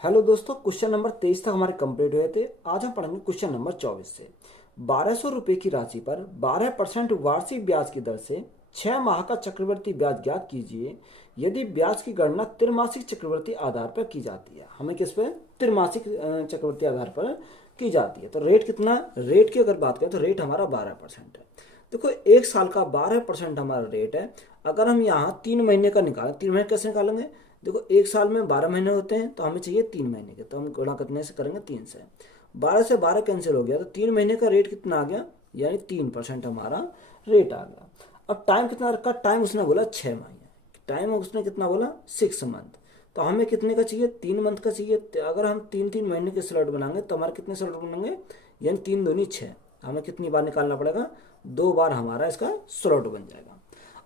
Hello दोस्तों, question number 23 तक हमारे कंप्लीट हुए थे। आज हम पढ़ेंगे क्वेश्चन नंबर 24 से। 1200 रुपये की राशि पर 12% वार्षिक ब्याज की दर से 6 माह का चक्रवृद्धि ब्याज ज्ञात कीजिए। यदि ब्याज की गणना त्रिमासिक चक्रवृद्धि आधार पर की जाती है, हमें किस पे? त्रिमासिक चक्रवृद्धि आधार पर की जाती है। तो रेट कितना? रेट की अगर बात करें तो रेट हमारा 12% है। देखो, एक साल का 12% हमारा रेट है। अगर हम यहाँ 3 महीने का निकालें, 3 महीने कैसे निकालेंगे? देखो, एक साल में 12 महीने होते हैं, तो हमें चाहिए 3 महीने के, तो हम गुणा कितने से करेंगे? 3 से। 12 से 12 कैंसिल हो गया, तो 3 महीने का रेट कितना आ गया? यानी 3% हमारा रेट आ गया। अब टाइम कितना रखा? टाइम उसने बोला 6 महीने। टाइम उसने कितना बोला? 6 मंथ। तो हमें कितने का चाहिए? 3 मंथ का चाहिए। तो अगर हम 3 3 महीने के स्लॉट बनाएंगे तो हमारे कितने स्लॉट बनेंगे? यानी 3 दूनी 6। हमें कितनी बार निकालना पड़ेगा? 2 बार हमारा इसका स्लॉट बन जाएगा।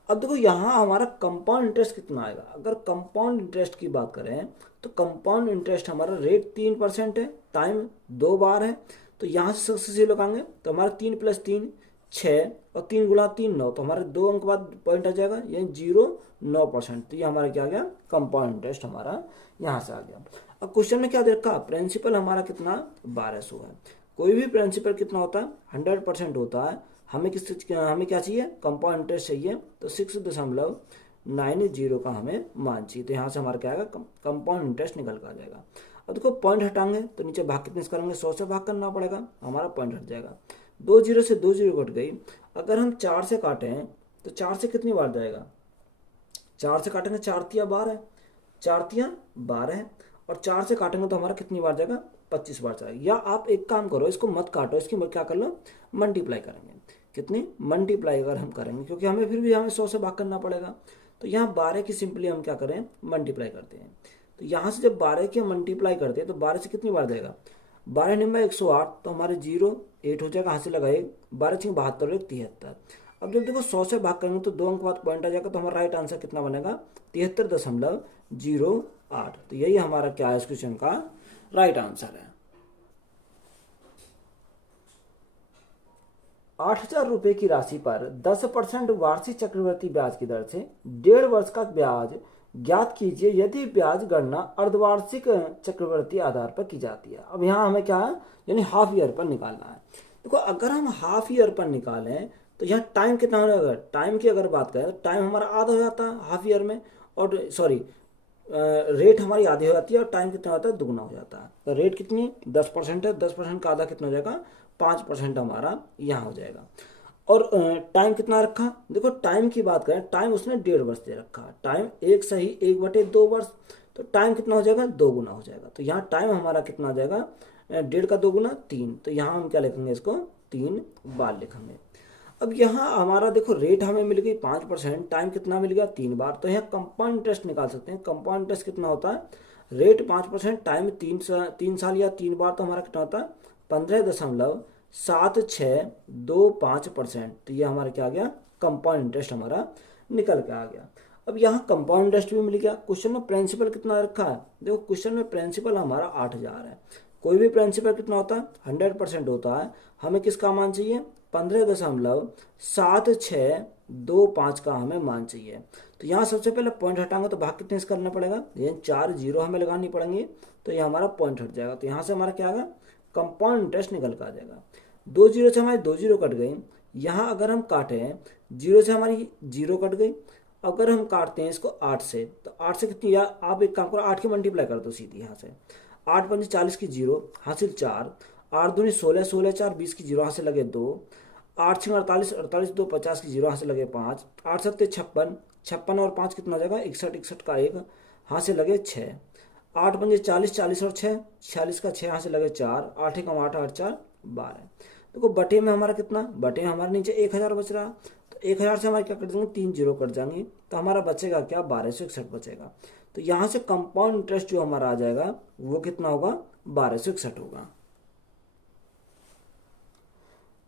अब देखो, यहाँ हमारा कंपाउंड इंटरेस्ट कितना आएगा? अगर कंपाउंड इंटरेस्ट की बात करें तो कंपाउंड इंटरेस्ट हमारा रेट 3% है, टाइम 2 बार है। तो यहाँ से सक्सेसिव लगाएंगे तो हमारा 3 + 3 6 और 3 × 3 9, तो हमारे 2 अंक बाद पॉइंट आ जाएगा, यानी 0 9%। तो ये हमारा क्या आ गया? कंपाउंड इंटरेस्ट हमारा यहाँ से आ गया। अब क्वेश्चन में क्या दे रखा? प्रिंसिपल हमारा कितना? 1200 है। कोई भी प्रिंसिपल कितना होता है? 100% होता है। हमें हमें क्या चाहिए? कंपाउंड इंटरेस्ट चाहिए। तो 6.90 का हमें मान चाहिए। तो यहाँ से हमारा क्या आएगा? कंपाउंड इंटरेस्ट निकल कर आ जाएगा। अब देखो, पॉइंट हटाएंगे तो नीचे भाग कितने से करेंगे? 100 से भाग करना पड़ेगा, हमारा पॉइंट हट जाएगा। 2 जीरो से 2 जीरो कट गई। अगर हम 4 से काटें तो 4 से कितनी बार जाएगा? 4 से काटेंगे, 4 × 3 = 12 है। 4 × 3 = 12 है। और 4 से काटेंगे तो हमारा कितनी बार जाएगा? 25 बार जाएगा। या आप एक काम करो, इसको मत काटो, इसकी क्या कर लो? मल्टीप्लाई करेंगे। कितनी? मल्टीप्लाई अगर हम करेंगे, क्योंकि हमें फिर भी हमें 100 से भाग करना पड़ेगा। तो यहाँ 12 की सिंपली हम क्या करें? मल्टीप्लाई करते हैं। तो यहाँ से जब 12 की मल्टीप्लाई करते हैं तो 12 से कितनी बार जाएगा? 12 × 9 = 108। तो हमारे 0 8 हो जाएगा, हाथ से लगाए। 12 × 6 = 72 73। अब जब देखो 100 से भाग करेंगे तो 2 अंक बाद पॉइंट आ जाएगा। तो हमारा राइट आंसर कितना बनेगा? 73.08। तो यही हमारा क्या है? इस क्वेश्चन का राइट आंसर है। 8,000 रुपये की राशि पर 10% वार्षिक चक्रवृद्धि ब्याज की दर से 1.5 वर्ष का ब्याज ज्ञात कीजिए। यदि ब्याज गणना अर्धवार्षिक चक्रवृद्धि आधार पर की जाती है। अब यहाँ हमें क्या है? यानी हाफ ईयर पर निकालना है। देखो, अगर हम हाफ ईयर पर निकालें तो यहाँ टाइम कितना हो जाएगा? टाइम की अगर बात करें तो टाइम हमारा आधा हो जाता है हाफ ईयर में। और सॉरी, रेट हमारी आधी हो जाती है और टाइम कितना होता है? दुगना हो जाता है। तो रेट कितनी? 10% है। 10% का आधा कितना हो जाएगा? 5% हमारा यहाँ हो जाएगा। और टाइम कितना रखा? देखो, टाइम की बात करें, टाइम उसने 1.5 वर्ष दे रखा। टाइम एक सही 1/2 वर्ष। तो टाइम कितना हो जाएगा? 2 गुना हो जाएगा। तो यहाँ टाइम हमारा कितना आ जाएगा? 1.5 का 2 गुना 3। तो यहाँ हम क्या लिखेंगे? इसको 3 बार लिखेंगे। अब यहाँ हमारा देखो, रेट हमें मिल गई 5%, टाइम कितना मिल गया? 3 बार। तो यहाँ कंपाउंड इंटरेस्ट निकाल सकते हैं। कंपाउंड इंटरेस्ट कितना होता है? रेट 5%, टाइम 3 साल या 3 बार। तो हमारा कितना होता है? 15.7625%। तो ये हमारा क्या आ गया? कंपाउंड इंटरेस्ट हमारा निकल के आ गया। अब यहाँ कंपाउंड इंटरेस्ट भी मिल गया। क्वेश्चन में प्रिंसिपल कितना रखा है? देखो, क्वेश्चन में प्रिंसिपल हमारा 8,000 है। कोई भी प्रिंसिपल कितना होता है? 100% होता है। हमें किसका मान चाहिए? 15.7625 का हमें मान चाहिए। तो यहाँ सबसे पहले पॉइंट हटाएंगे तो भाग कितने से करना पड़ेगा? ये 4 जीरो हमें लगानी पड़ेंगी। तो ये हमारा पॉइंट हट जाएगा। तो यहाँ से हमारा क्या आएगा? कंपाउंड इंटरेस्ट निकल कर आ जाएगा। 2 जीरो से हमारी 2 जीरो कट गई। यहाँ अगर हम काटें, 0 से हमारी 0 कट गई। अगर हम काटते हैं इसको 8 से, तो 8 से कितनी? या आप एक काम करो, 8 की मल्टीप्लाई कर दो सीधी यहाँ से। 8 × 5 = 40 की 0 हासिल 4। 8 दूनी 16, 16 4 20 की 0 हाथ से लगे 2। 8 × 6 = 48, 48 2 50 की 0 हाथ से लगे 5। 8 7 56, 56 और 5 कितना हो जाएगा? 61, 61 का 1 हाथ से लगे 6। 8 5 40, 40 और 6 46 का 6 हाथ से लगे 4। 8 1 8 8 4 12। देखो, बटे में हमारा कितना? बटे में हमारे नीचे 1,000 बच रहा। तो 1,000 से हमारे क्या कट जाएंगे? 3 जीरो कट जाएंगे। तो हमारा बचेगा क्या? 1261 बचेगा। तो यहाँ से कंपाउंड इंटरेस्ट जो हमारा आ जाएगा वो कितना होगा? 1261 होगा।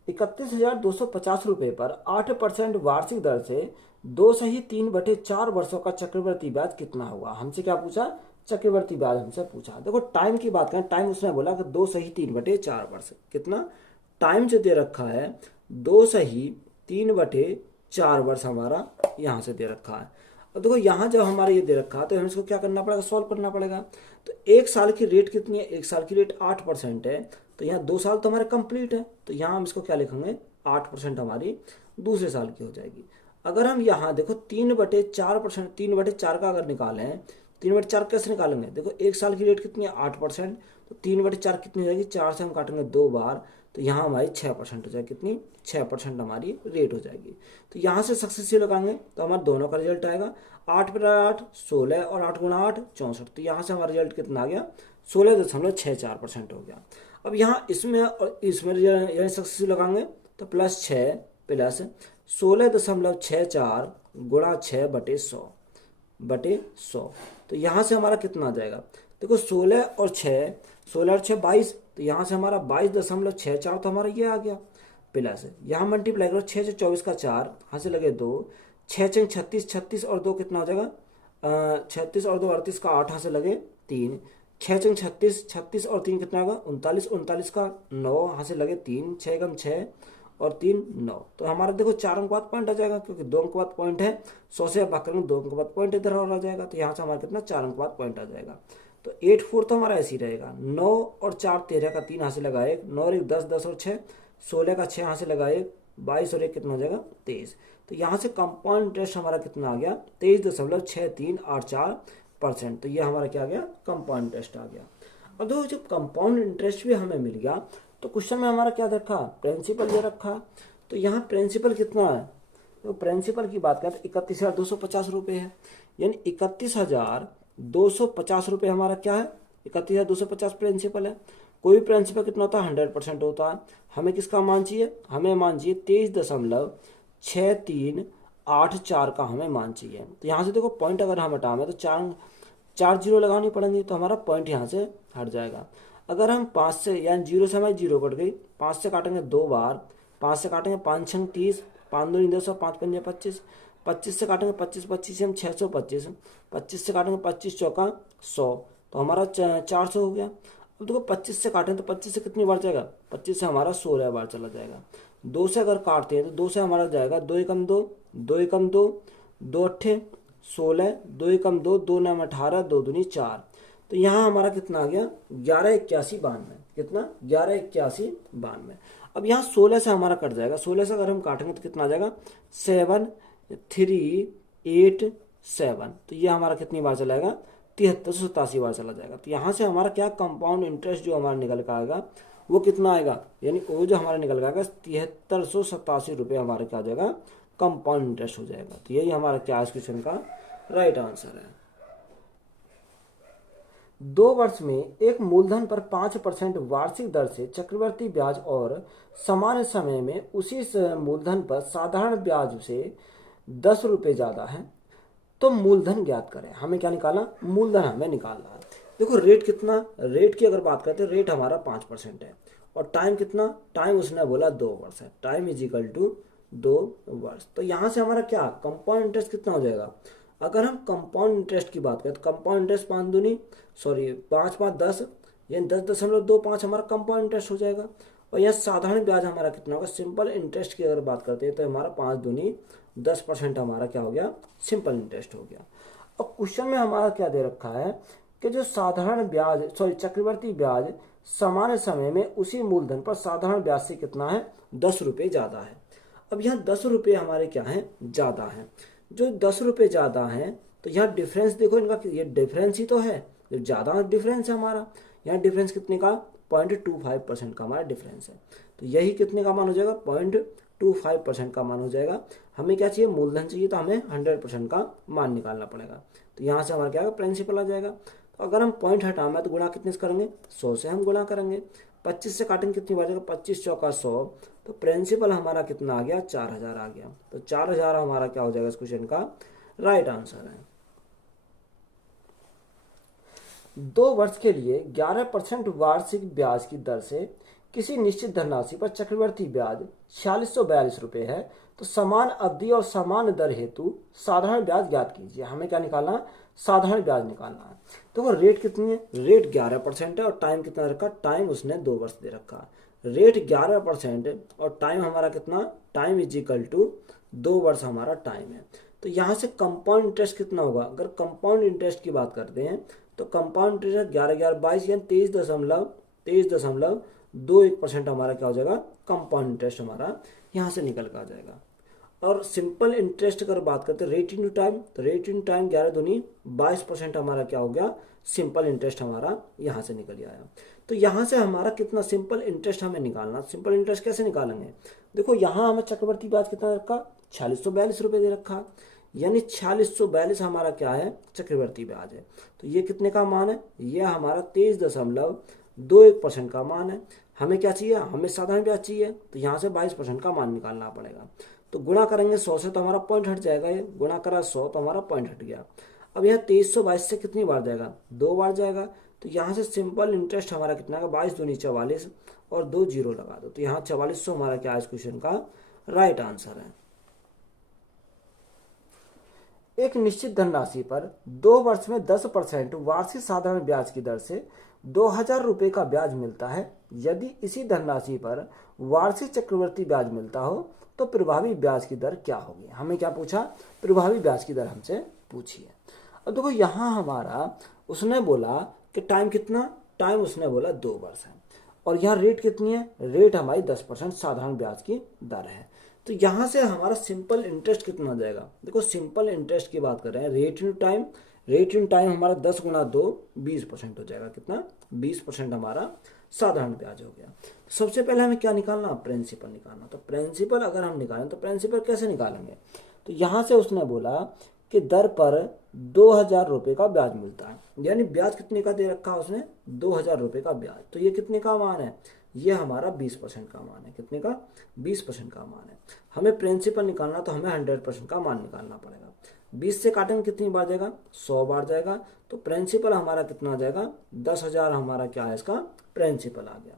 31,250 रुपये पर 8% वार्षिक दर से 2 सही 3/4 वर्षों का चक्रवृद्धि ब्याज कितना होगा? हमसे क्या पूछा? चक्रवृद्धि ब्याज हमसे पूछा। देखो, टाइम की बात करें, टाइम उसने बोला कि 2 सही 3/4 वर्ष। कितना टाइम जो दे रखा है? 2 सही 3/4 वर्ष हमारा यहाँ से दे रखा है। अब देखो यहाँ जब हमारा ये दे रखा है तो हमें इसको क्या करना पड़ेगा, सॉल्व करना पड़ेगा। तो 1 साल की रेट कितनी है, 1 साल की रेट 8% है, तो यहाँ 2 साल तो हमारे कंप्लीट है, तो यहाँ हम इसको क्या लिखेंगे, 8% हमारी दूसरे साल की हो जाएगी। अगर हम यहाँ देखो 3/4%, 3/4 का अगर निकालें, 3/4 कैसे निकालेंगे, देखो 1 साल की रेट कितनी है 8%, तो 3/4 कितनी हो जाएगी, 4 से हम काटेंगे 2 बार, तो यहाँ हमारी 6% हो जाएगी, कितनी 6% हमारी रेट हो जाएगी। तो यहाँ से सक्सेसिव लगाएंगे तो हमारा दोनों का रिजल्ट आएगा 8/8 16 और 8 × 8 64, तो यहाँ से हमारा रिजल्ट कितना आ गया, 16.64% हो गया। अब यहाँ इसमें और इसमें यानी सक्सेसिव लगाएंगे तो +6 प्लस 16.64 गुणा 6/100 तो यहाँ से हमारा कितना आ जाएगा, देखो 16 और 6 22, तो यहाँ से हमारा 22.64 तो हमारा ये आ गया, प्लस यहाँ मल्टीप्लाई करो 6 से 24 का 4, यहाँ से लगे 2, 6 6 36, 36 और 2 कितना हो जाएगा, 36 और 2 38 का 8, यहाँ से लगे 3, 6 6 36, 36 और 3 कितना होगा 39, 39 का 9, यहाँ से लगे 3, 6 कम 6 और 3 9, तो हमारा देखो 4 अंक बाद पॉइंट आ जाएगा, क्योंकि 2 अंक बाद पॉइंट है, 100 से भाग करेंगे 2 अंक बाद पॉइंट इधर और आ जाएगा, तो यहाँ से हमारा कितना 4 अंक बाद पॉइंट आ जाएगा। तो 8 4 तो हमारा ऐसे ही रहेगा, 9 और 4 13 का 3 यहाँ से लगा 1, 9 और 1 10, 10 और 6 16 का 6 यहाँ से लगा 1, 22 और 1 कितना हो जाएगा 23, तो यहाँ से कंपाउंड इंटरेस्ट हमारा कितना आ गया 23.6384%, तो ये हमारा क्या आ गया, कंपाउंड इंटरेस्ट आ गया। अब देखो जब कंपाउंड इंटरेस्ट भी हमें मिल गया तो क्वेश्चन में हमारा क्या रखा, प्रिंसिपल ये रखा, तो यहाँ प्रिंसिपल कितना है, तो प्रिंसिपल की बात करें तो 31,250 रुपये है, यानी 31,250 रुपये हमारा क्या है, 31,250 प्रिंसिपल है। कोई भी प्रिंसिपल कितना होता है 100% होता है, हमें किसका मान चाहिए, हमें मान चाहिए 23.6384 का हमें मान चाहिए। तो यहाँ से देखो पॉइंट अगर हम हटाएं तो 4 जीरो लगानी पड़ेंगी, तो हमारा पॉइंट यहाँ से हट जाएगा। अगर हम 5 से यानी 0 से हमारी 0 कट गई, 5 से काटेंगे 2 बार, 5 से काटेंगे 5 6 30, 5 2 200, 5 5 25, 25 से काटेंगे 25, 25 से हम 625, 25 से काटेंगे 25 चौका 100, तो हमारा 400 हो गया। अब देखो 25 से काटें तो 25 से कितनी बार जाएगा, 25 से हमारा 16 बार चला जाएगा। 2 से अगर काटते हैं तो 2 से हमारा जाएगा 2 एकम 2, 2 एकम 2, 2 अट्ठे 16, 2 एकम 2, 2 9 18, 2 दूनी 4, तो यहाँ हमारा कितना आ गया 118192, कितना 118192। अब यहाँ 16 से हमारा कट जाएगा, 16 से अगर हम काटेंगे तो कितना आ जाएगा 7387, तो ये हमारा कितनी बार चलाएगा 7387 बार चला जाएगा। तो यहाँ से हमारा क्या कंपाउंड इंटरेस्ट जो हमारा निकल कर आएगा वो कितना आएगा, यानी वो जो हमारा निकल आएगा 7387 रुपये हमारा क्या हो जाएगा, कंपाउंड इंटरेस्ट हो जाएगा। तो यही हमारा क्या इस क्वेश्चन का राइट आंसर है। 2 वर्ष में एक मूलधन पर 5% वार्षिक दर से चक्रवर्ती ब्याज और समान समय में उसी मूलधन पर साधारण ब्याज से 10 रुपये ज़्यादा है, तो मूलधन ज्ञात करें। हमें क्या निकालना, मूलधन हमें निकालना है। देखो रेट कितना, रेट की अगर बात करते हैं रेट हमारा 5% है, और टाइम कितना, टाइम उसने बोला 2 वर्ष है, टाइम इज इक्वल टू 2 वर्ष। तो यहाँ से हमारा क्या कंपाउंड इंटरेस्ट कितना हो जाएगा, अगर हम कंपाउंड इंटरेस्ट की बात करें तो कंपाउंड इंटरेस्ट 5 5 10, यानी 10.25 हमारा कंपाउंड इंटरेस्ट हो जाएगा। और यह साधारण ब्याज हमारा कितना होगा, सिंपल इंटरेस्ट की अगर बात करते हैं तो हमारा 5 दूनी 10% हमारा क्या हो गया, सिंपल इंटरेस्ट हो गया। अब क्वेश्चन में हमारा क्या दे रखा है कि जो साधारण ब्याज चक्रवर्ती ब्याज समान समय में उसी मूलधन पर साधारण ब्याज से कितना है 10 रुपये ज़्यादा है। अब यहाँ 10 रुपये हमारे क्या हैं, ज़्यादा हैं। जो 10 रुपये ज़्यादा हैं तो यहाँ डिफरेंस देखो इनका, ये डिफरेंस ही तो है, जो ज़्यादा डिफरेंस है हमारा, यहाँ डिफरेंस कितने का 0.25% का हमारा डिफरेंस है। तो यही कितने का मान हो जाएगा, 0.25% का मान हो जाएगा। हमें क्या चाहिए, मूलधन चाहिए, तो हमें 100% का मान निकालना पड़ेगा। तो यहाँ से हमारा क्या है, प्रिंसिपल आ जाएगा। तो अगर हम पॉइंट हटाना है तो गुणा कितने से करेंगे, 100 से हम गुणा करेंगे। 25 से काटेंगे कितनी बार जाएगा, 25 चौका 100, तो प्रिंसिपल हमारा कितना आ गया 4000 आ गया। तो 4000 हमारा क्या हो जाएगा इस क्वेश्चन का राइट आंसर है। 2 वर्ष के लिए 11% वार्षिक ब्याज की दर से किसी निश्चित धनराशि पर चक्रवर्ती ब्याज 4642 रुपये है, तो समान अवधि और समान दर हेतु साधारण ब्याज ज्ञात कीजिए। हमें क्या निकालना, साधारण ब्याज निकालना है। तो वो रेट कितनी है, रेट 11% है, और टाइम कितना रखा, टाइम उसने 2 वर्ष दे रखा। रेट 11% और टाइम हमारा कितना, टाइम इज इक्वल टू 2 वर्ष हमारा टाइम है। तो यहाँ से कंपाउंड इंटरेस्ट कितना होगा, अगर कंपाउंड इंटरेस्ट की बात करते हैं तो कंपाउंड इंटरेस्ट 11 11 22 यानी 23.21% हमारा क्या हो जाएगा, कंपाउंड इंटरेस्ट हमारा यहाँ से निकल कर आ जाएगा। और सिंपल इंटरेस्ट अगर बात करते हैं रेट इन टाइम, तो रेट इन टाइम 11 दूनी 22% हमारा क्या हो गया, सिंपल इंटरेस्ट हमारा यहाँ से निकल आया। तो यहाँ से हमारा कितना सिंपल इंटरेस्ट हमें निकालना, सिंपल इंटरेस्ट कैसे निकालेंगे, देखो यहाँ हमें चक्रवर्ती ब्याज कितना रखा, 4642 रुपये दे रखा, यानी 4642 हमारा क्या है, चक्रवर्ती ब्याज है। तो ये कितने का मान है, ये हमारा 23.21% का मान है। हमें क्या चाहिए, हमें साधारण ब्याज चाहिए, तो यहाँ से 22% का मान निकालना पड़ेगा। तो गुणा करेंगे 100 से तो हमारा पॉइंट हट जाएगा, ये गुणा करा 100 तो हमारा पॉइंट हट गया। अब यह 2322 से कितनी बार जाएगा, 2 बार जाएगा। तो यहाँ से सिंपल इंटरेस्ट हमारा कितना है, 22 दूनी 44 और 2 जीरो लगा दो, तो यहाँ 4400 हमारा क्या है इस क्वेश्चन का राइट आंसर है। एक निश्चित धनराशि पर 2 वर्ष में 10% वार्षिक साधारण ब्याज की दर से 2000 रुपये का ब्याज मिलता है। यदि इसी धनराशि पर वार्षिक चक्रवर्ती ब्याज मिलता हो तो प्रभावी ब्याज की दर क्या होगी। हमें क्या पूछा, प्रभावी ब्याज की दर हमसे पूछी है। अब देखो यहाँ हमारा उसने बोला कि टाइम कितना, टाइम उसने बोला 2 वर्ष है, और यहाँ रेट कितनी है, रेट हमारी 10% साधारण ब्याज की दर है। तो यहाँ से हमारा सिंपल इंटरेस्ट कितना हो जाएगा, देखो सिंपल इंटरेस्ट की बात कर रहे हैं, rate in time, rate in time हमारा 10 गुणा 2 20% हो जाएगा, कितना 20% हमारा साधारण ब्याज हो गया। सबसे पहले हमें क्या निकालना, प्रिंसिपल निकालना। तो प्रिंसिपल अगर हम निकालें तो प्रिंसिपल कैसे निकालेंगे, तो यहाँ से उसने बोला कि दर पर 2000 रुपये का ब्याज मिलता है, यानी ब्याज कितने का दे रखा है उसने, 2000 रुपये का ब्याज। तो ये कितने का मान है, ये हमारा 20% का मान है, कितने का 20% का मान है। हमें प्रिंसिपल निकालना तो हमें 100% का मान निकालना पड़ेगा। 20 से काटेंगे कितनी बार जाएगा, 100 बार जाएगा। तो प्रिंसिपल हमारा कितना आ जाएगा, 10,000 हमारा क्या है इसका प्रिंसिपल आ गया।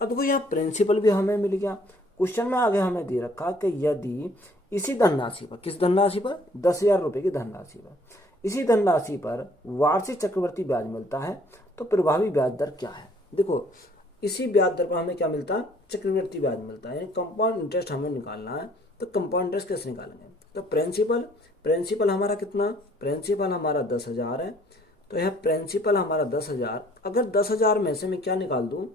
अब देखो यहाँ प्रिंसिपल भी हमें मिल गया। क्वेश्चन में आगे हमें दे रखा कि यदि इसी धनराशि पर, किस धनराशि पर, 10,000 रुपये की धनराशि पर, इसी धनराशि पर वार्षिक चक्रवर्ती ब्याज मिलता है तो प्रभावी ब्याज दर क्या है। देखो इसी ब्याज दर पर हमें क्या मिलता है, चक्रवर्ती ब्याज मिलता है, यानी कंपाउंड इंटरेस्ट हमें निकालना है। तो कंपाउंड इंटरेस्ट कैसे निकालेंगे, तो प्रिंसिपल, प्रिंसिपल हमारा कितना, प्रिंसिपल हमारा 10,000 है। तो यह प्रिंसिपल हमारा 10,000, अगर 10,000 में से मैं क्या निकाल दूँ,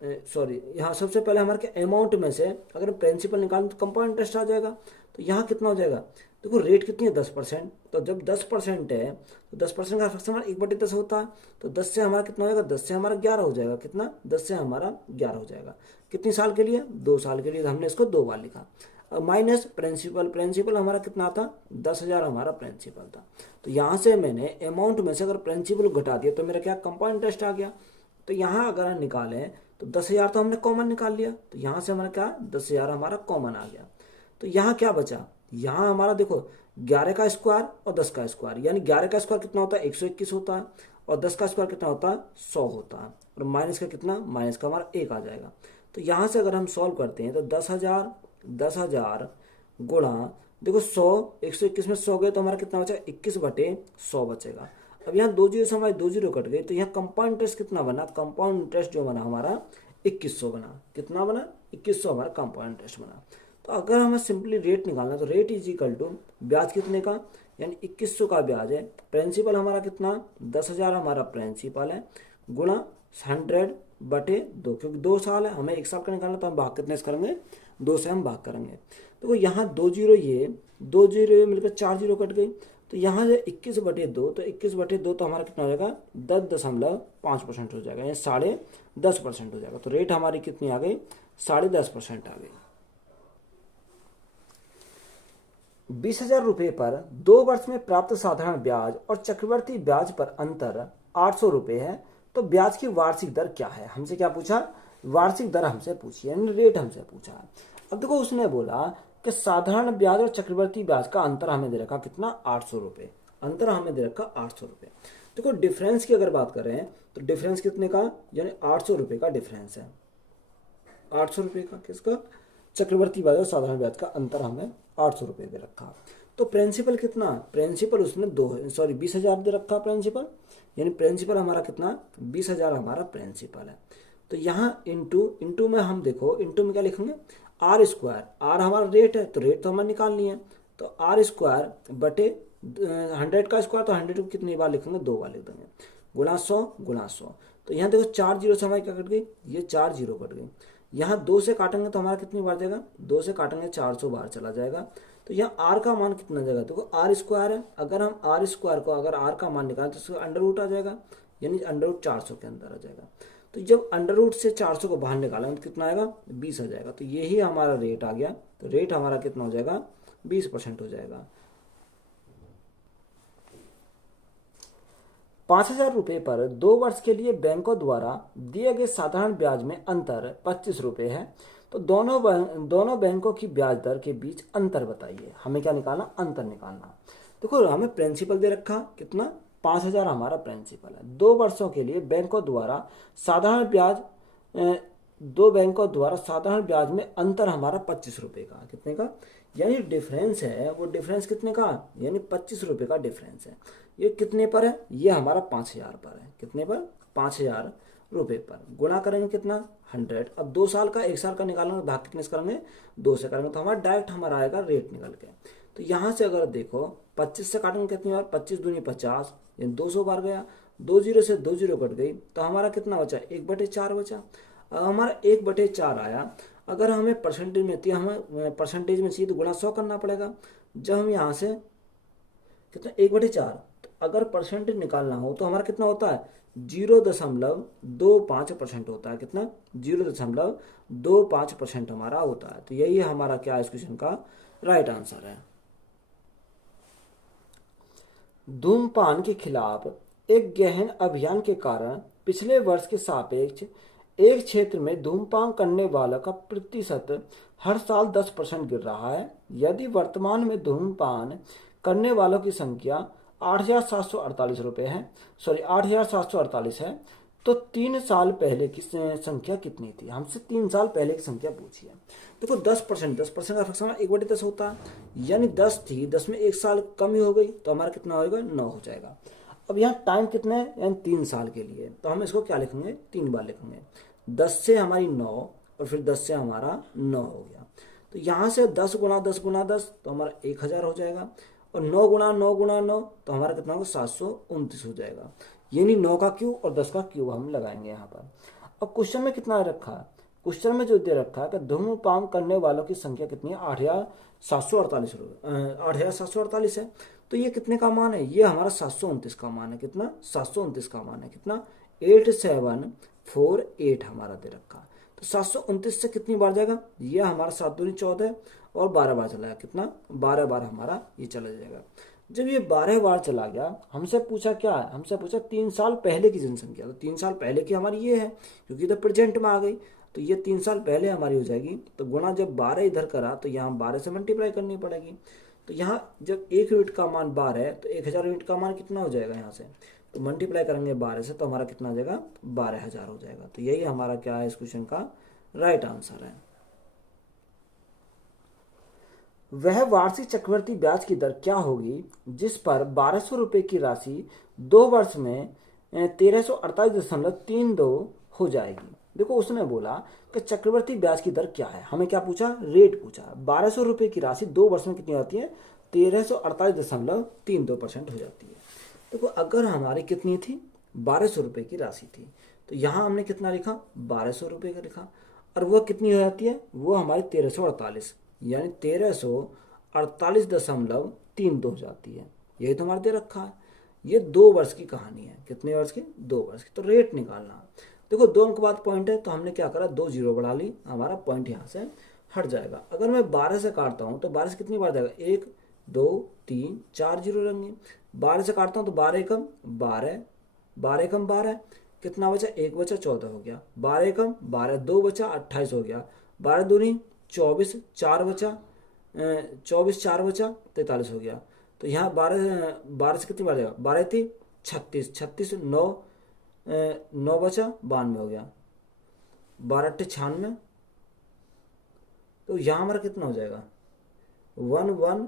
सॉरी यहाँ सबसे पहले हमारे के अमाउंट में से अगर प्रिंसिपल निकालें तो कंपाउंड इंटरेस्ट आ जाएगा। तो यहाँ कितना हो जाएगा, देखो रेट कितनी है 10%, तो जब 10% है तो 10% का फ्रैक्शन हमारा 1/10 होता है। तो 10 से हमारा कितना हो जाएगा, 10 से हमारा 11 हो जाएगा, कितना 10 से हमारा 11 हो जाएगा। कितनी साल के लिए, 2 साल के लिए, तो हमने इसको 2 बार लिखा। माइनस प्रिंसिपल, प्रिंसिपल हमारा कितना था, 10,000 हमारा प्रिंसिपल था। तो यहाँ से मैंने अमाउंट में से अगर प्रिंसिपल घटा दिया तो मेरा क्या कंपाउंड इंटरेस्ट आ गया। तो यहाँ अगर हम निकालें तो 10,000 तो हमने कॉमन निकाल लिया, तो यहाँ से हमारा क्या 10,000 हमारा कॉमन आ गया। तो यहाँ क्या बचा, यहाँ हमारा देखो 11 का स्क्वायर और 10 का स्क्वायर, यानी 11 का स्क्वायर कितना होता है 121 होता है, और 10 का स्क्वायर कितना होता है 100 होता है, और माइनस का कितना, माइनस का हमारा 1 आ जाएगा। तो यहाँ से अगर हम सॉल्व करते हैं तो 10,000 गुणा, देखो 100, 121 में 100 गए तो हमारा कितना बचा, 21/100 बचेगा। अब यहाँ 2 जीरो से हमारी 2 जीरो कट गई, तो यहाँ कंपाउंड इंटरेस्ट कितना बना, कंपाउंड इंटरेस्ट जो बना हमारा 2100 बना, कितना बना 2100 हमारा कंपाउंड इंटरेस्ट बना। तो अगर हमें सिंपली रेट निकालना तो रेट इज इक्वल टू ब्याज कितने का, यानी 2100 का ब्याज है, प्रिंसिपल हमारा कितना 10,000 हमारा प्रिंसिपल है, गुणा 100/2, क्योंकि 2 साल है, हमें 1 साल का निकालना, तो हम भाग कितने से करेंगे, 2 से हम भाग करेंगे। तो यहाँ 2 जीरो, ये 2 जीरो मिलकर 4 जीरो कट गई, तो यहाँ से 21/2, तो 21/2 तो हमारा कितना हो जाएगा 10.5% हो जाएगा, यानी 10.5% हो जाएगा। तो रेट हमारी कितनी आ गई, 10.5% आ गई। 20,000 रुपये पर 2 वर्ष में प्राप्त साधारण ब्याज और चक्रवर्ती ब्याज पर अंतर 800 रुपये है, तो ब्याज की वार्षिक दर क्या है। हमसे क्या पूछा, वार्षिक दर हमसे पूछी, यानी रेट हमसे पूछा। अब देखो उसने बोला कि साधारण ब्याज और चक्रवर्ती ब्याज का अंतर हमें दे रखा कितना, 800 रुपये, अंतर हमें दे रखा 800 रुपये। देखो डिफरेंस की अगर बात कर रहे हैं तो डिफरेंस कितने का, यानी 800 रुपये का डिफरेंस है, 800 रुपये का, किसका, चक्रवर्ती ब्याज और साधारण ब्याज का अंतर हमें 800 रुपये दे रखा। तो प्रिंसिपल कितना, प्रिंसिपल उसने 20,000 दे रखा प्रिंसिपल, यानी प्रिंसिपल हमारा कितना 20,000 हमारा प्रिंसिपल है। तो यहाँ इंटू में हम देखो, इंटू में क्या लिखेंगे, आर स्क्वायर, आर हमारा रेट है, तो रेट तो हमें निकालनी है, तो आर स्क्वायर बटे 100 का स्क्वायर, तो 100 को कितनी बार लिखेंगे, 2 बार लिख देंगे, गुणा 100 गुणा 100। तो यहाँ देखो 4 जीरो से हमारी क्या कट गई, ये 4 जीरो कट गई। यहाँ 2 से काटेंगे तो हमारा कितनी बार जाएगा, 2 से काटेंगे 400 बार चला जाएगा। तो यहाँ आर का मान कितना जाएगा, देखो आर स्क्वायर है, अगर हम आर स्क्वायर को अगर आर का मान निकालें तो उसका अंडर रूट आ जाएगा, यानी अंडर रूट 400 के अंदर आ जाएगा। तो जब अंडर रूट से 400 को बाहर निकालेंगे तो कितना आएगा, 20 आ जाएगा। तो यही हमारा रेट आ गया। तो रेट हमारा कितना हो जाएगा, 20% हो जाएगा। 5,000 रुपये पर 2 वर्ष के लिए बैंकों द्वारा दिए गए साधारण ब्याज में अंतर 25 रुपये है। तो दोनों बैंकों की ब्याज दर के बीच अंतर बताइए। हमें क्या निकालना, अंतर निकालना। देखो हमें प्रिंसिपल दे रखा कितना, 5,000 हमारा प्रिंसिपल है। 2 वर्षों के लिए बैंकों द्वारा साधारण ब्याज, 2 बैंकों द्वारा साधारण ब्याज में अंतर हमारा 25 रुपये का, कितने का, यानी डिफरेंस है वो, डिफरेंस कितने का, यानी 25 रुपये का डिफरेंस है। ये कितने पर है, ये हमारा 5,000 पर है, कितने पर, 5,000 रुपये पर। गुणा करेंगे कितना, 100। अब 2 साल का 1 साल का निकालेंगे, भाग कितने से करेंगे, 2 से करेंगे, तो हमारा डायरेक्ट हमारा आएगा रेट निकल के। तो यहाँ से अगर देखो 25 से काटेंगे कितनी बार, 25 दूनी 50, ये 200 बार गया। 2 जीरो से 2 जीरो कट गई, तो हमारा कितना बचा, 1/4 बचा। अब हमारा 1/4 आया। अगर हमें परसेंटेज में थी, हमें परसेंटेज में चाहिए तो गुणा 100 करना पड़ेगा। जब हम यहाँ से कितना, 1/4, तो अगर परसेंटेज निकालना हो तो हमारा कितना होता है, 0.25% होता है, कितना, 0.25% हमारा होता है। तो यही हमारा क्या इस क्वेश्चन का राइट आंसर है। धूम्रपान के खिलाफ एक गहन अभियान के कारण पिछले वर्ष के सापेक्ष एक क्षेत्र में धूम्रपान करने वालों का प्रतिशत हर साल 10% गिर रहा है। यदि वर्तमान में धूम्रपान करने वालों की संख्या 8,748 रुपये है, 8,748 है, तो 3 साल पहले की संख्या कितनी थी। हमसे 3 साल पहले की संख्या पूछी है। देखो 10% का फ्रैक्शन 1/10 होता है, यानी 10 थी, 10 में 1 साल कम ही हो गई, तो हमारा कितना होगा, 9 हो जाएगा। अब यहाँ टाइम कितना है, यानी 3 साल के लिए, तो हम इसको क्या लिखेंगे, 3 बार लिखेंगे। 10 से हमारी 9 और फिर 10 से हमारा 9 हो गया। तो यहाँ से 10 गुणा 10 गुणा 10, तो हमारा 1,000 हो जाएगा। और 9 गुणा 9 गुणा 9, तो हमारा कितना होगा, 729 हो जाएगा। यानी 9 का क्यूब और 10 का क्यूब हम लगाएंगे यहाँ पर। अब क्वेश्चन में कितना रखा है, क्वेश्चन में जो दे रखा है कि धूम्रपान करने वालों की संख्या कितनी है, 8,748 है। तो ये कितने का मान है, ये हमारा 729 का मान है। कितना, 729 का मान है, कितना, 8748 हमारा दे रखा। तो 729 से कितनी बार जाएगा, ये हमारा 7 दूनी 14 और 12 बार चला गया, कितना, 12 बार हमारा ये चला जाएगा। जब ये 12 बार चला गया, हमसे पूछा क्या है, हमसे पूछा 3 साल पहले की जनसंख्या। तो 3 साल पहले की हमारी ये है, क्योंकि तो प्रेजेंट में आ गई, तो ये 3 साल पहले हमारी हो जाएगी। तो गुणा जब 12 इधर करा तो यहाँ 12 से मल्टीप्लाई करनी पड़ेगी। तो यहाँ जब 1 यूनिट का मान 12 है, तो 1,000 यूनिट का मान कितना हो जाएगा, यहाँ से तो मल्टीप्लाई करेंगे 12 से, तो हमारा कितना हो जाएगा, 12,000 हो जाएगा। तो यही हमारा क्या है इस क्वेश्चन का राइट आंसर है। वह वार्षिक चक्रवृद्धि ब्याज की दर क्या होगी जिस पर 1,200 रुपये की राशि 2 वर्ष में 1348.32 हो जाएगी। देखो उसने बोला कि चक्रवृद्धि ब्याज की दर क्या है, हमें क्या पूछा, रेट पूछा। 1,200 रुपये की राशि 2 वर्ष में कितनी आती है, 1348.32% हो जाती है। देखो अगर हमारी कितनी थी, 1,200 रुपये की राशि थी, तो यहाँ हमने कितना लिखा, 1,200 रुपये का लिखा। और वह कितनी हो जाती है, वो हमारी 1348, यानी 1348.32 हो जाती है। यही तो हमारे दे रखा है। ये 2 वर्ष की कहानी है, कितने वर्ष की, 2 वर्ष की। तो रेट निकालना, देखो 2 अंक बाद पॉइंट है, तो हमने क्या करा, 2 जीरो बढ़ा ली, हमारा पॉइंट यहाँ से हट जाएगा। अगर मैं 12 से काटता हूँ तो 12 से कितनी बार जाएगा, 1 2 3 4 जीरो रहेंगे। 12 से काटता हूँ तो 12 एकम 12, 12 एकम 12, कितना बचा, 1 बचा, 14 हो गया। 12 एकम 12, 2 बचा, 28 हो गया। 12 दूनी 24, 4 बचा, 24 4 बचा, 43 हो गया। तो यहाँ 12 से कितनी बार जाएगा, 12 थी 36, 36 9 9 बचा, 92 हो गया। 12 96, तो यहाँ हमारा कितना हो जाएगा, 1 1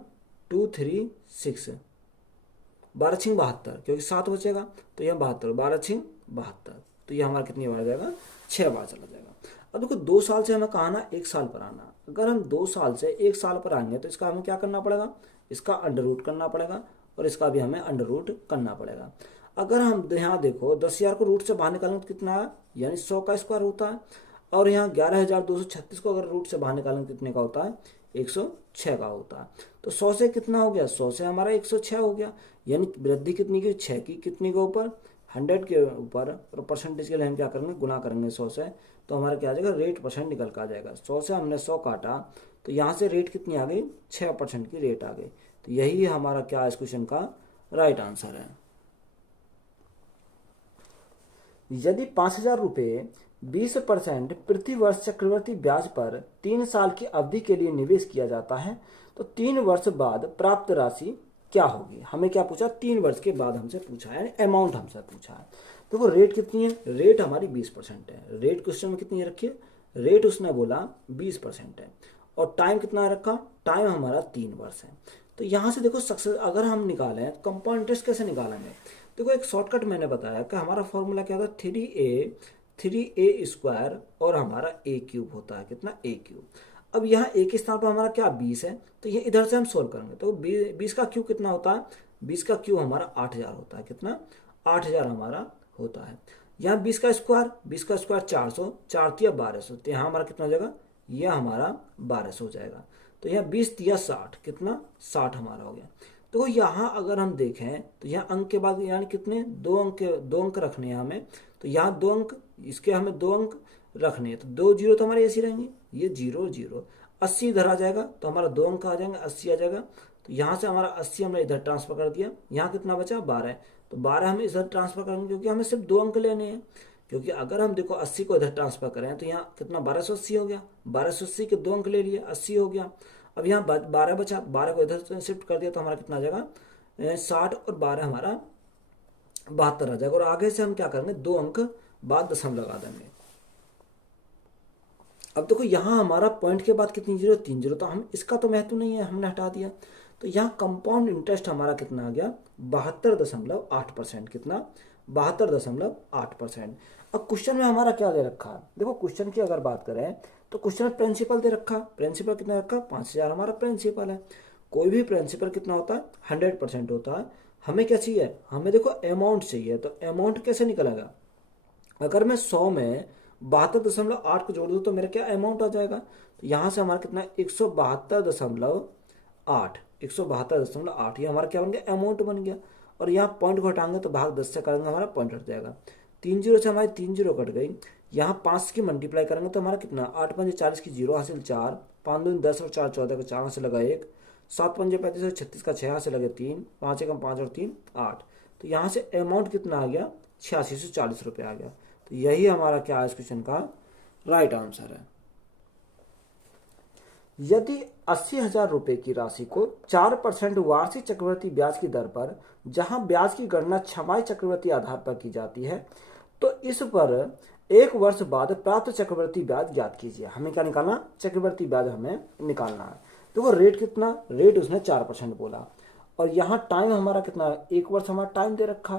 2 3 6, 12 छिंग 72, क्योंकि 7 बचेगा, तो यहाँ 72, 12 छिंग 72, तो ये हमारा कितनी बार जाएगा, 6 बार चला जाएगा। अब देखो 2 साल से हमें कहा ना 1 साल पर आना। अगर हम 2 साल से 1 साल पर आएंगे तो इसका हमें क्या करना पड़ेगा, इसका अंडर रूट करना पड़ेगा और इसका भी हमें अंडर रूट करना पड़ेगा। अगर हम यहाँ देखो 10,000 को रूट से बाहर निकालेंगे तो कितना है, यानी 100 का स्क्वायर होता है। और यहाँ 11,236 को अगर रूट से बाहर निकालेंगे कितने का होता है, 106 का होता है। तो 100 से कितना हो गया, 100 से हमारा 106 हो गया। यानी वृद्धि कितनी की, 6 की, कितनी के ऊपर, 100 के ऊपर। और परसेंटेज के लिए हम क्या करेंगे, गुना करेंगे 100 से, तो हमारा क्या आ जाएगा, रेट परसेंट निकल कर आ जाएगा। 100 से हमने 100 काटा तो यहाँ से रेट कितनी आ गई, 6% की रेट आ गई। तो यही हमारा क्या इस क्वेश्चन का राइट आंसर है। यदि 5,000 रुपये 20% प्रति वर्ष चक्रवर्ती ब्याज पर 3 साल की अवधि के लिए निवेश किया जाता है तो 3 वर्ष बाद प्राप्त राशि क्या होगी। हमें क्या पूछा, 3 वर्ष के बाद हमसे पूछा है, अमाउंट हमसे पूछा है। देखो रेट कितनी है, रेट हमारी 20% है। रेट क्वेश्चन में कितनी रखी, रेट उसने बोला 20% है। और टाइम कितना रखा, टाइम हमारा 3 वर्ष है। तो यहाँ से देखो सक्सेस अगर हम निकालें कंपाउंड इंटरेस्ट कैसे निकालेंगे। देखो एक शॉर्टकट मैंने बताया कि हमारा फॉर्मूला क्या था, 3a स्क्वायर और हमारा a क्यूब होता है, कितना a क्यूब। अब यहाँ a के स्थान पर हमारा क्या 20 है, तो ये इधर से हम सोल्व करेंगे। तो 20 का क्यूब कितना होता है, 20 का क्यूब हमारा 8,000 होता है, कितना 8,000 हमारा होता है। यहाँ 20 का स्क्वायर, 20 का स्क्वायर 400, 4 तिया 1200, तो यहाँ हमारा कितना हो जाएगा, यह हमारा 1200 हो जाएगा। तो यहाँ 20 तिया 60, कितना 60 हमारा हो गया। तो यहाँ अगर हम देखें तो यहाँ अंक के बाद यानी कितने, 2 अंक रखने हैं हमें। तो यहाँ 2 अंक, इसके हमें 2 अंक रखने हैं। तो 2 जीरो तो हमारे ऐसे रहेंगे, ये 0 0, 80 इधर आ जाएगा तो हमारा 2 अंक आ जाएंगे, 80 आ जाएगा। तो यहाँ से हमारा 80 हमने इधर ट्रांसफर कर दिया। यहाँ कितना बचा, 12। तो 12 हमें इधर ट्रांसफर करेंगे क्योंकि हमें सिर्फ 2 अंक लेने हैं। क्योंकि अगर हम देखो 80 को इधर ट्रांसफर करें तो यहाँ कितना 1280 हो गया, 1280 के 2 अंक ले लिए, 80 हो गया। अब यहाँ 12 बचा, 12 को इधर से शिफ्ट कर दिया तो हमारा कितना आ जाएगा, 60 और 12 हमारा 72 आ जाएगा। और आगे से हम क्या करेंगे, 2 अंक बाद दशम लगा देंगे। अब देखो यहाँ हमारा पॉइंट के बाद कितनी जीरो, 3 जीरो, तो हम इसका तो महत्व नहीं है, हमने हटा दिया। तो यहाँ कंपाउंड इंटरेस्ट हमारा कितना आ गया, 72.8%, कितना 72.8%। अब क्वेश्चन में हमारा क्या दे रखा है, देखो क्वेश्चन की अगर बात करें तो क्वेश्चन में प्रिंसिपल दे रखा, प्रिंसिपल कितना रखा, 5,000 हमारा प्रिंसिपल है। कोई भी प्रिंसिपल कितना होता है, 100% होता है। हमें क्या चाहिए, हमें देखो अमाउंट चाहिए। तो अमाउंट कैसे निकलेगा, अगर मैं 100 में 72.8 को जोड़ दूँ तो मेरा क्या अमाउंट आ जाएगा। तो यहाँ से हमारा कितना 172.8, 172.8, ये हमारा क्या बन गया, अमाउंट बन गया। और यहाँ पॉइंट को हटाएंगे तो भाग 10 से करेंगे, हमारा पॉइंट हट जाएगा। 3 जीरो से हमारी 3 जीरो कट गई। यहाँ 5 की मल्टीप्लाई करेंगे तो हमारा कितना, 8 पंजे 40 की 0 हासिल 4, 5 दूनी 10 और 4 14 का 4 से लगा 1, 7 पंजे 35 और 36 का 6 से लगे 3, 5 एकम 5 और 3 8। तो यहाँ से अमाउंट कितना आ गया, 8640 रुपये आ गया। तो यही हमारा क्या है इस क्वेश्चन का राइट आंसर है। यदि 80,000 रुपये की राशि को 4% वार्षिक चक्रवृद्धि ब्याज की दर पर, जहां ब्याज की गणना छमाही चक्रवृद्धि आधार पर की जाती है, तो इस पर 1 वर्ष बाद प्राप्त चक्रवृद्धि ब्याज ज्ञात कीजिए। हमें क्या निकालना, चक्रवृद्धि ब्याज हमें निकालना है। देखो रेट कितना, रेट उसने 4% बोला। और यहाँ टाइम हमारा कितना, 1 वर्ष हमारा टाइम दे रखा।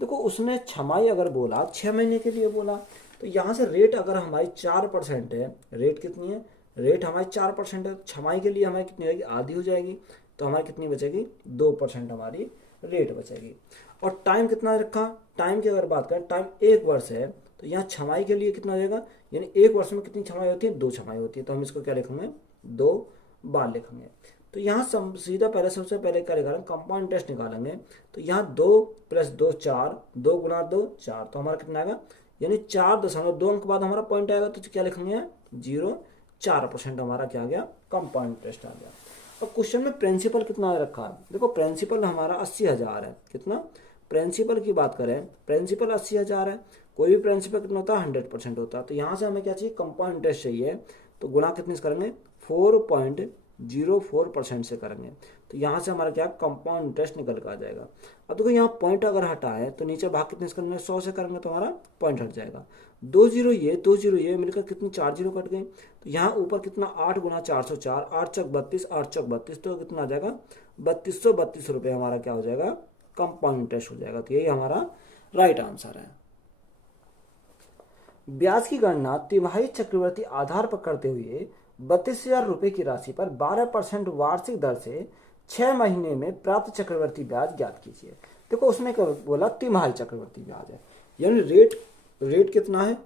देखो उसने छमाही अगर बोला, 6 महीने के लिए बोला, तो यहाँ से रेट अगर हमारी 4% है, रेट कितनी है, रेट हमारी 4% है, छमाही के लिए हमारी कितनी रहेगी, आधी हो जाएगी। तो हमारी कितनी बचेगी, 2% हमारी रेट बचेगी। और टाइम कितना रखा, टाइम की अगर बात करें, टाइम 1 वर्ष है। तो यहाँ छमाही के लिए कितना हो जाएगा, यानी 1 वर्ष में कितनी छमाही होती है, 2 छमाही होती है। तो हम इसको क्या लिखेंगे, 2 बार लिखेंगे। तो यहाँ सीधा पहले सबसे पहले क्या निकालेंगे, कंपाउंड इंटरेस्ट निकालेंगे। तो यहाँ 2 + 2 4, 2 × 2 4, तो हमारा कितना आएगा, यानी 4.2 अंक बाद हमारा पॉइंट आएगा। तो क्या लिखेंगे, 0.4% हमारा क्या आ गया, कंपाउंड इंटरेस्ट आ गया। अब क्वेश्चन में प्रिंसिपल कितना रखा है, देखो प्रिंसिपल हमारा 80,000 है, कितना, प्रिंसिपल की बात करें, प्रिंसिपल 80,000 है। कोई भी प्रिंसिपल कितना होता है, 100% होता है। तो यहाँ से हमें क्या चाहिए, कंपाउंड इंटरेस्ट चाहिए। तो गुणा कितने से करेंगे, 4.04% से करेंगे। तो यहाँ से हमारा क्या, कंपाउंड इंटरेस्ट निकल कर आ जाएगा। अब देखो यहाँ पॉइंट अगर हटाए तो नीचे भाग कितने से करेंगे, 100 से करेंगे तो हमारा पॉइंट हट जाएगा। 2 जीरो ये, 2 जीरो ये मिलकर कितनी 4 जीरो कट गई। तो यहाँ ऊपर कितना, 8 × 404, 8 चौक 32, 8 चौक 32, तो कितना आ जाएगा, 3232 रुपये हमारा क्या हो जाएगा, कंपाउंड इंटरेस्ट हो जाएगा। तो यही हमारा राइट आंसर है। ब्याज की गणना तिमाही चक्रवर्ती आधार पर करते हुए 32,000 रुपये की राशि पर 12% वार्षिक दर से 6 महीने में प्राप्त चक्रवर्ती ब्याज ज्ञात कीजिए। देखो उसने क्या बोला, तिमाही चक्रवर्ती ब्याज है, यानी रेट रेट कितना है,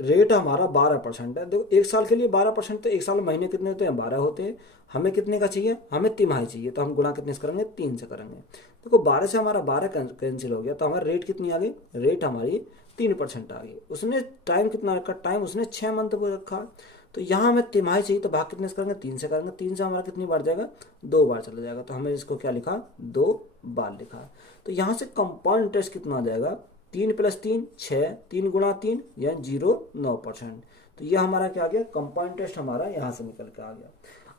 रेट हमारा 12% है। देखो एक साल के लिए 12%, तो एक साल में महीने कितने होते हैं, 12 होते हैं। हमें कितने का चाहिए, हमें तिमाही चाहिए, तो हम गुणा कितने से करेंगे, 3 से करेंगे। देखो 12 से हमारा 12 कैंसिल हो गया, तो हमारा रेट कितनी आ गई, रेट हमारी 3% आ गई। उसने टाइम कितना रखा, टाइम उसने 6 मंथ को रखा। तो यहाँ हमें तिमाही चाहिए, तो भाग कितने से करेंगे, 3 से करेंगे। 3 से हमारा कितनी बार जाएगा, 2 बार चला जाएगा, तो हमें इसको क्या लिखा, 2 बार लिखा। तो यहाँ से कंपाउंड इंटरेस्ट कितना आ जाएगा, 3 + 3 6, 3 × 3 या 0.9%। तो यह हमारा क्या आ गया, कंपाउंड इंटरेस्ट हमारा यहाँ से निकल के आ गया।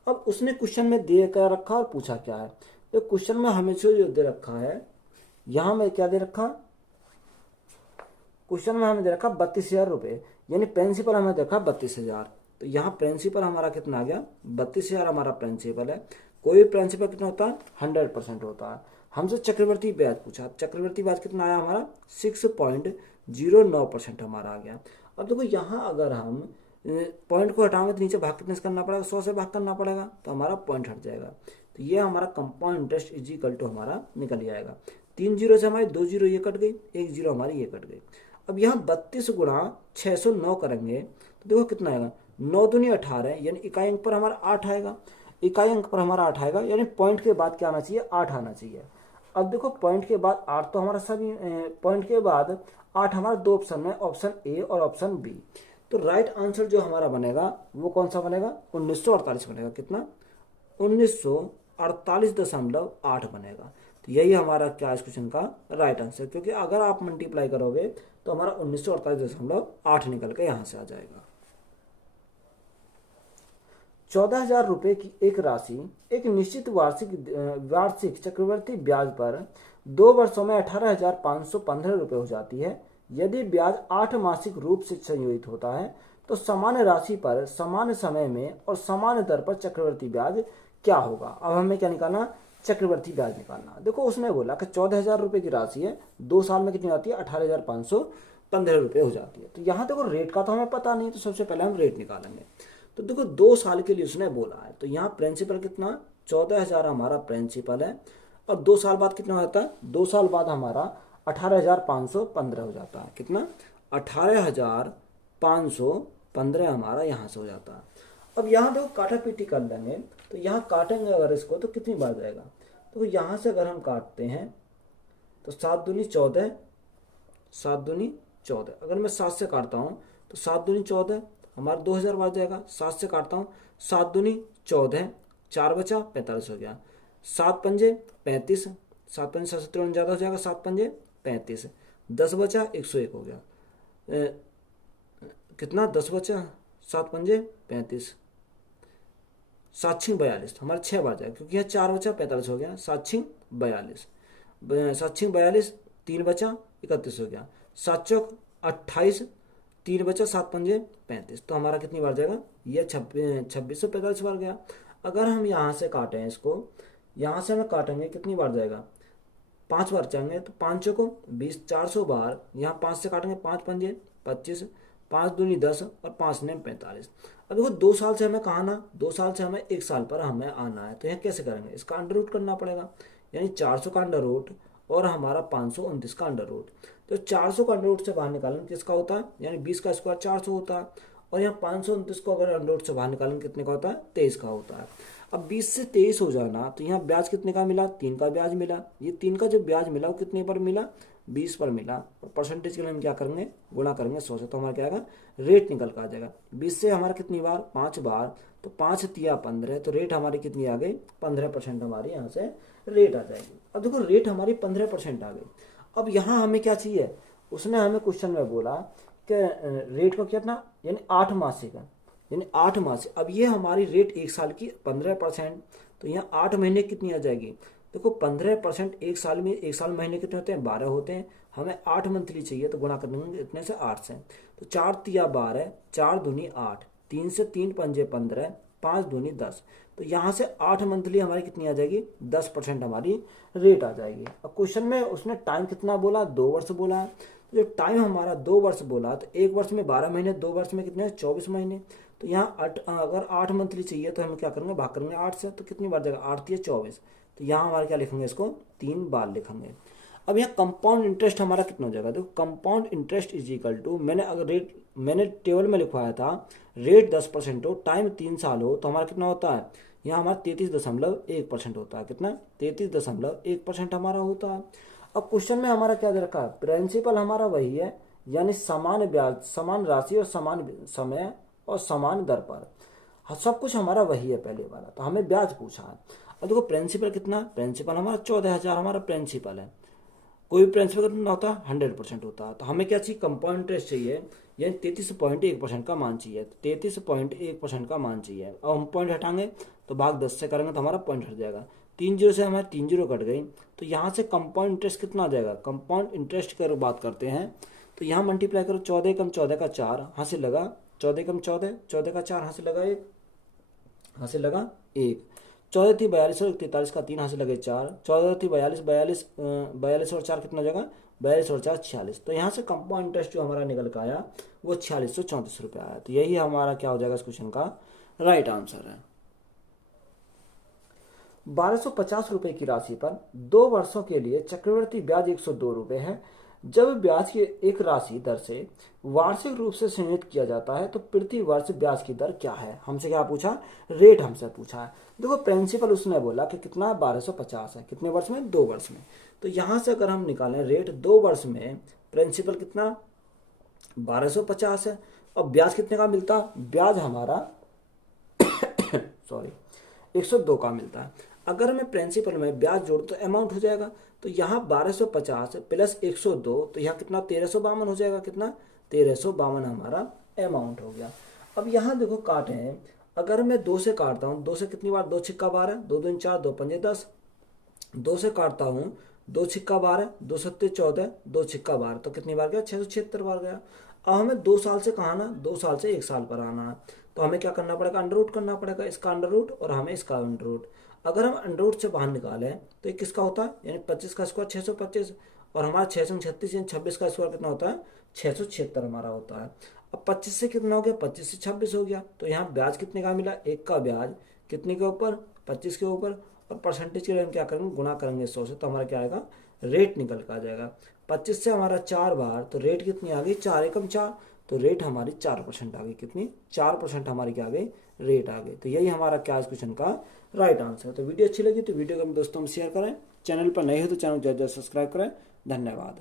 अब उसने क्वेश्चन में दे कर रखा और पूछा क्या है, तो क्वेश्चन में हमें जो दे रखा है, यहाँ में क्या दे रखा, क्वेश्चन में हमें दे रखा 32,000 रुपये, यानी प्रिंसिपल हमें देखा 32,000। तो यहाँ प्रिंसिपल हमारा कितना आ गया, 32,000 हमारा प्रिंसिपल है। कोई भी प्रिंसिपल कितना होता है, 100% होता है। हमसे चक्रवर्ती ब्याज पूछा, चक्रवर्ती ब्याज कितना आया हमारा, 6.09% हमारा आ गया। अब देखो यहाँ अगर हम पॉइंट को हटाएंगे तो नीचे भाग कितने से करना पड़ेगा, 100 से भाग करना पड़ेगा, तो हमारा पॉइंट हट जाएगा। तो ये हमारा compound interest is equal to हमारा निकल जाएगा। 3 जीरो से हमारी 2 जीरो ये कट गई, 1 जीरो हमारी ये कट गई। अब यहाँ 32 × 609 करेंगे तो देखो कितना आएगा, 9 दूनी 18, यानी इकाई अंक पर हमारा 8 आएगा। इकाई अंक पर हमारा 8 आएगा, यानी पॉइंट के बाद क्या आना चाहिए, 8 आना चाहिए। अब देखो पॉइंट के बाद 8, तो हमारा सभी पॉइंट के बाद 8 हमारा 2 ऑप्शन में, ऑप्शन ए और ऑप्शन बी। तो राइट आंसर जो हमारा बनेगा वो कौन सा बनेगा, 1948 बनेगा। कितना, 1948.8 बनेगा। तो यही हमारा क्या इस क्वेश्चन का राइट आंसर, क्योंकि अगर आप मल्टीप्लाई करोगे तो हमारा 1948.8 निकल के यहाँ से आ जाएगा। 14,000 रुपये की एक राशि एक निश्चित वार्षिक चक्रवर्ती ब्याज पर 2 वर्षों में 18,515 रुपये हो जाती है। यदि ब्याज 8 मासिक रूप से संयोजित होता है तो समान राशि पर समान समय में और समान दर पर चक्रवर्ती ब्याज क्या होगा। अब हमें क्या निकालना, चक्रवर्ती ब्याज निकालना। देखो उसने बोला कि 14,000 रुपये की राशि है, 2 साल में कितनी आती है, 18,515 रुपये हो जाती है। तो यहाँ देखो रेट का तो हमें पता नहीं, तो सबसे पहले हम रेट निकालेंगे। तो देखो 2 साल के लिए उसने बोला है, तो यहाँ प्रिंसिपल कितना, 14,000 हमारा प्रिंसिपल है, और 2 साल बाद कितना होता है, 2 साल बाद हमारा 18,515 हो जाता है। कितना, 18,515 हमारा यहाँ से हो जाता है। अब यहाँ देखो काटा पीटी कर लेंगे, तो यहाँ काटेंगे अगर इसको तो कितनी बार जाएगा, तो यहाँ से अगर हम काटते हैं तो 7 दूनी 14, 7 दूनी 14। अगर मैं 7 से काटता हूँ तो 7 दूनी 14 हमारा 2,000 बार जाएगा। 7 से काटता हूँ, 7 दूनी 14, 4 बचा 45 हो गया, 7 पंजे 35, 7 पंजे 7 ज़्यादा हो जाएगा, 7 पंजे 35, 10 बचा 101 हो गया। कितना, 10 बचा, 7 पंजे 35, 7 6 42, हमारा 6 बार जाएगा, क्योंकि यहाँ 4 बचा 45 हो गया, 7 6 42, 7 6 42, 3 बचा 31 हो गया, 7 चौक 28, 3 बचा, 7 पंजे 35, तो हमारा कितनी बार जाएगा, ये 2645 बार गया। अगर हम यहाँ से काटें इसको, यहाँ से हमें काटेंगे कितनी बार जाएगा, 5 बार जाएंगे, तो 5 चौको 20, 400 बार। यहाँ 5 से काटेंगे, 5 पंजे 25, 5 दूनी 10 और 5 ने 45। अब देखो 2 साल से हमें कहाँ आना, 2 साल से हमें 1 साल पर हमें आना है, तो यहाँ कैसे करेंगे, इसका अंडर रूट करना पड़ेगा, यानी 400 का अंडर रूट और हमारा 529 का अंडर रूट। तो 400 का अंडर रूट से बाहर निकालेंगे किसका होता है, यानी 20 का स्क्वायर 400 होता है, और यहाँ 529 को अगर अंडर रूट से बाहर निकालेंगे कितने का होता है, 23 का होता है। अब 20 से 23 हो जाना, तो यहाँ ब्याज कितने का मिला, 3 का ब्याज मिला। ये 3 का जो ब्याज मिला वो कितने पर मिला, 20 पर मिला, और परसेंटेज के लिए हम क्या करेंगे, गुणा करेंगे 100 से, तो हमारा क्या आएगा, रेट निकल कर आ जाएगा। 20 से हमारा कितनी बार, 5 बार, तो 5 तिया 15, तो रेट हमारी कितनी आ गई, 15% हमारी यहाँ से रेट आ जाएगी। अब देखो रेट हमारी 15% आ गई। अब यहाँ हमें क्या चाहिए, उसने हमें क्वेश्चन में बोला कि रेट को कितना, यानी 8 मासिक है, यानी 8 मासिक। अब ये हमारी रेट 1 साल की 15%, तो यहाँ 8 महीने कितनी आ जाएगी, देखो 15% 1 साल में, 1 साल महीने कितने होते हैं, 12 होते हैं, हमें 8 मंथली चाहिए, तो गुणा करेंगे इतने से 8 से, तो 4 तिया 12, 4 दूनी 8, 3 से 3 पंजे 15, 5 दूनी 10, तो यहाँ से 8 मंथली हमारी कितनी आ जाएगी, 10% हमारी रेट आ जाएगी। अब क्वेश्चन में उसने टाइम कितना बोला, 2 वर्ष बोला है, तो जो टाइम हमारा 2 वर्ष बोला, तो 1 वर्ष में 12 महीने, 2 वर्ष में कितने 24 महीने, तो यहाँ अगर 8 मंथली चाहिए तो हम क्या करेंगे, भाग करेंगे 8 से, तो कितनी बार जाएगा, 8 तिया 24, तो यहाँ हमारा क्या लिखेंगे, इसको 3 बार लिखेंगे। अब यहाँ कंपाउंड इंटरेस्ट हमारा कितना हो जाएगा, देखो compound interest is equal to, मैंने अगर रेट मैंने टेबल में लिखवाया था, रेट 10% हो, टाइम 3 साल हो, तो हमारा कितना होता है, यहाँ हमारा 33.1% होता है। कितना, 33.1% हमारा होता है। अब क्वेश्चन में हमारा क्या दे रखा है, प्रिंसिपल हमारा वही है, यानी समान ब्याज, समान राशि और समान समय और समान दर पर, हाँ सब कुछ हमारा वही है पहले वाला। तो हमें ब्याज पूछा है। अब देखो प्रिंसिपल कितना, प्रिंसिपल हमारा 14,000 हमारा प्रिंसिपल है। कोई भी प्रिंसिपल कितना होता है, 100% होता है। तो हमें क्या चाहिए, कंपाउंड इंटरेस्ट चाहिए, यानी 33.1% का मान चाहिए। 33.1% का मान चाहिए। अब हम पॉइंट हटाएंगे तो भाग 10 से करेंगे तो हमारा पॉइंट हट जाएगा। 3 जीरो से हमारे 3 जीरो कट गई, तो यहाँ से कंपाउंड इंटरेस्ट कितना आ जाएगा, कंपाउंड इंटरेस्ट की अगर बात करते हैं तो यहाँ मल्टीप्लाई करो, 14 कम 14 का 4 हासिल लगा, 14 कम 14, 14 का 4 हासिल लगा 1, हासिल लगा 1, 14 थी 42 और 43 का 3 हासिल लगे 4, 14 थी 42, 42 और 4 कितना हो जाएगा, 42 और 4 46। तो यहाँ से कंपाउंड इंटरेस्ट जो हमारा निकल कर आया वो 4634 रुपये आया। तो यही हमारा क्या हो जाएगा इस क्वेश्चन का राइट आंसर है। 1250 रुपये की राशि पर 2 वर्षों के लिए चक्रवृद्धि ब्याज 102 रुपये है। जब ब्याज की एक राशि दर से वार्षिक रूप से संयोजित किया जाता है तो प्रति वर्ष ब्याज की दर क्या है। हमसे क्या पूछा, रेट हमसे पूछा है। देखो प्रिंसिपल उसने बोला कि कितना 1250 है, कितने वर्ष में, 2 वर्ष में। तो यहाँ से अगर हम निकालें रेट 2 वर्ष में, प्रिंसिपल कितना 1250 है, और ब्याज कितने का मिलता, ब्याज हमारा सॉरी 102 का मिलता है। अगर मैं प्रिंसिपल में ब्याज जोड़ तो अमाउंट हो जाएगा, तो यहाँ 1250 प्लस 102, तो यहाँ कितना 1352 हो जाएगा। कितना 1352 हमारा अमाउंट हो गया। अब यहाँ देखो काटे हैं, अगर मैं 2 से काटता हूँ, 2 से कितनी बार, 2 छिक्का 12, 2 दूनी 4, 2 पंजे 10, 2 से काटता हूँ, 2 छिक्का 12, 2 सत्ते 14, 2 छिक्का 12, तो कितनी बार गया, 676 बार गया। अब हमें 2 साल से कहाँ आना, 2 साल से 1 साल पर आना है। तो हमें क्या करना पड़ेगा, अंडर रूट करना पड़ेगा, इसका अंडर रूट और हमें इसका अंडर रूट। अगर हम अंडर रूट से बाहर निकालें तो ये किसका होता है, यानी 25 का स्क्वायर 625, और हमारा 636 यानी 26 का स्क्वायर कितना होता है, 676 हमारा होता है। अब 25 से कितना हो गया, 25 से 26 हो गया। तो यहाँ ब्याज कितने का मिला, 1 का ब्याज कितने के ऊपर, 25 के ऊपर, और परसेंटेज के लिए हम क्या करेंगे, गुना करेंगे 100 से, तो हमारा क्या आएगा, रेट निकल कर आ जाएगा। 25 से हमारा 4 बार, तो रेट कितनी आ गई, 4 एकम 4, तो रेट हमारी 4% आ गई। कितनी, 4% हमारी क्या आ गई, रेट आ गई। तो यही हमारा क्या इस क्वेश्चन का राइट आंसर। तो वीडियो अच्छी लगी तो वीडियो को दोस्तों में शेयर करें, चैनल पर नए हो तो चैनल को जल्द सब्सक्राइब करें। धन्यवाद।